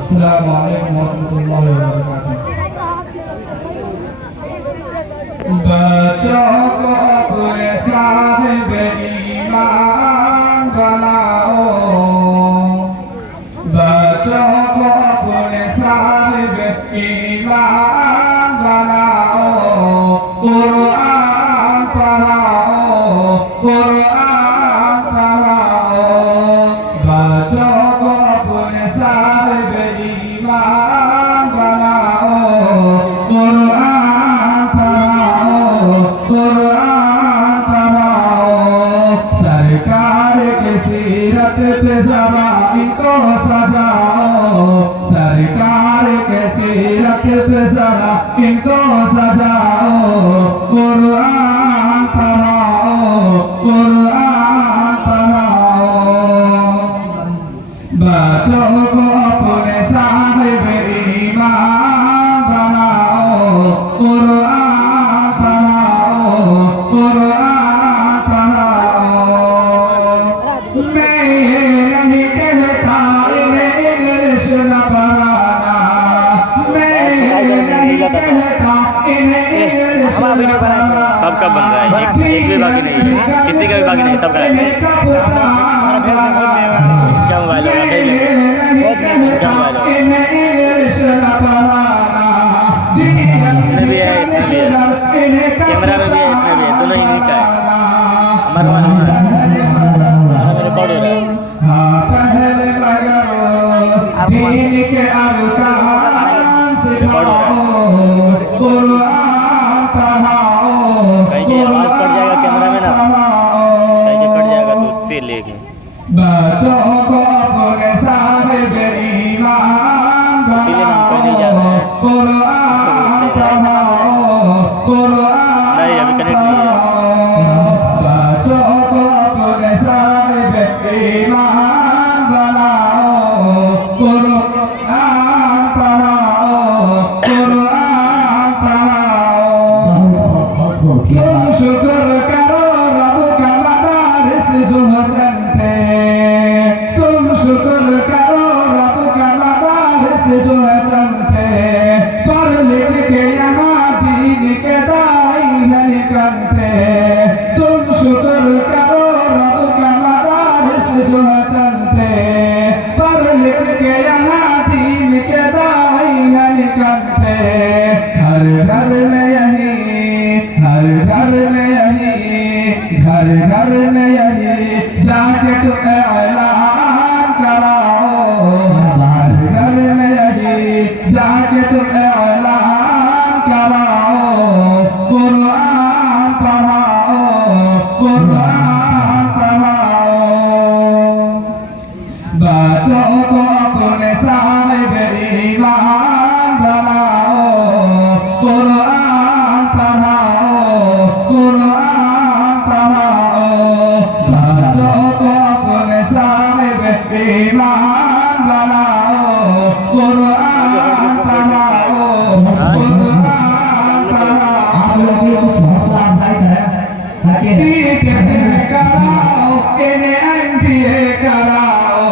अस्सलामु अलैकुम वरहमतुल्लाहि वबरकातुहू। बच्चों को अपने साहिब ईमान बनाओ, बच्चों को अपने साहिब ईमान बनाओ, कुरान पढ़ाओ, कुरान पढ़ाओ, बच्चों को अपने साहिब ईमान बनाओ, कुरान पढ़ाओ, कुरान पढ़ाओ, सरकार की सीरत पे जरा इनको सजाओ, सरकार के सीरत पे जरा इनको सजाओ, कुरान पढ़ाओ, कुरान पढ़ाओ, बच्चों को अपने साहिब ईमान बनाओ, कुरान पढ़ाओ, कुरान पढ़ाओ। मैं ये नहीं कहता इन्हें इंग्लिश न पढ़ाना, मैं ये नहीं कहता इन्हें इंग्लिश न पढ़ाना। सबका बन रहा है, एक भी बाकी नहीं है, किसी का भी बाकी नहीं, सबका है। क्या मोबाइल है? इसमें भी है, इसमें भी है, कैमरा में भी है, इसमें भी है, दोनों इन्हीं का है। हमारा वाला रिकॉर्ड हो रहा है। कहीं की आवाज़ कट जाएगा कैमरा में ना, कहीं की कट जाएगा तो उससे लेके बच्चों को अपने साहिब ईमान बनाओ, कुरान पढ़ाओ, कुरान नहीं अभी कनेक्ट नहीं है। बच्चों को अपने साहिब ईमान बनाओ, कुरान पढ़ाओ, कुरान पढ़ाओ। तुम शुक्र करो रब का मदारिस जो चलते, तुम शुक्र करो रब का मदारिस जो चलते, पढ़ लिख के यहाँ दीन के दाई है निकलते, तुम शुक्र करो रब का मदारिस जो चलते, पढ़ लिख के यहाँ दीन के दाई है निकलते। हर घर में यही, हर घर में यही, घर घर में यही जाके तुम ऐलान कराओ, हर घर में यही जाके तुम ऐलान कराओ, कुरान पढ़ाओ, कुरान पढ़ाओ, बच्चों को अपने साहिब ईमान बनाओ, कुरान पढ़ाओ, कुरान पढ़ाओ, बच्चों को अपने साहिब ईमान बनाओ, कुरान पढ़ाओ, कुरान पढ़ाओ। आप लोग ये कुछ हौसला अफजाई करें ताकि कराओ, इन्हें एमबीए कराओ,